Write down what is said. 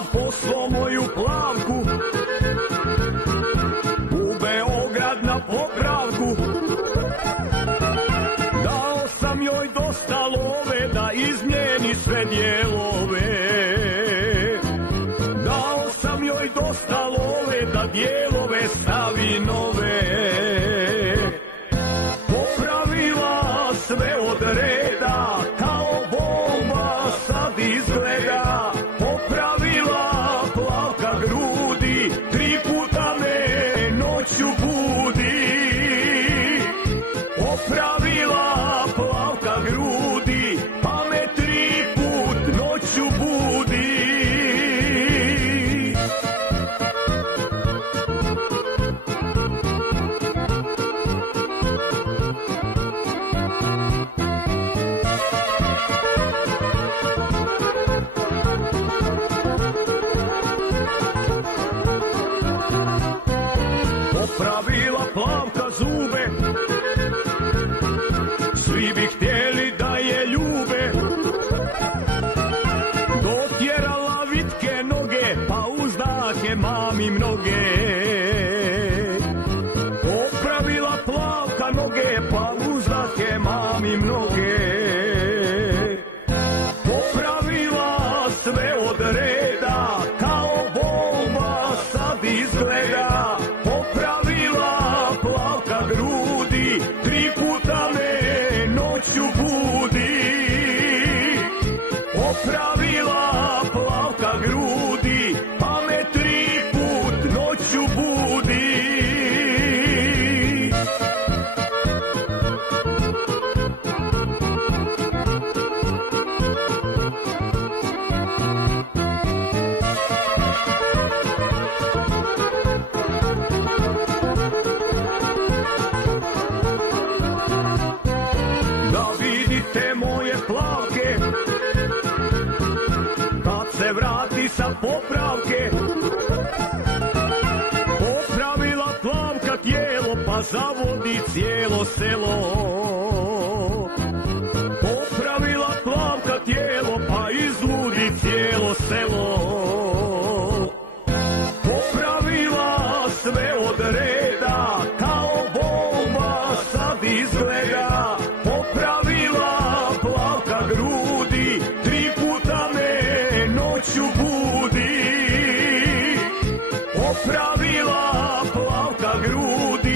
sam poslao moju Plavku u Beograd na popravku. Dao sam joj dosta love da izmijeni sve dijelove. Dao sam joj dosta love da dijelove stavi nove. Popravila sve od reda, kao bomba sad izgleda. Popravila Plavka grudi, 3 puta me noću budi. Popravila Plavka grudi, pa me 3 put noću budi. Popravila Plavka zube, svi bi htjeli da je ljube. Dotjerala vitke noge, pa uzdahe mami mnoge. Popravila Plavka noge, pa uzdahe mami mnoge. Popravila sve od reda, kao bomba sad izgleda. Popravila Plavka grudi, 3 puta me noću budi. Popravila Plavka grudi, pa me 3 put noću budi. Da vidite moje Plavke, kad se vrati sa popravke. Popravila Plavka tijelo, pa zavodi cijelo selo. Popravila Plavka tijelo, pa izludi cijelo selo. Popravila sve od reda, kao bomba sad izgleda. Popravila Plavka grudi, 3 puta me noću budi. Popravila Plavka grudi,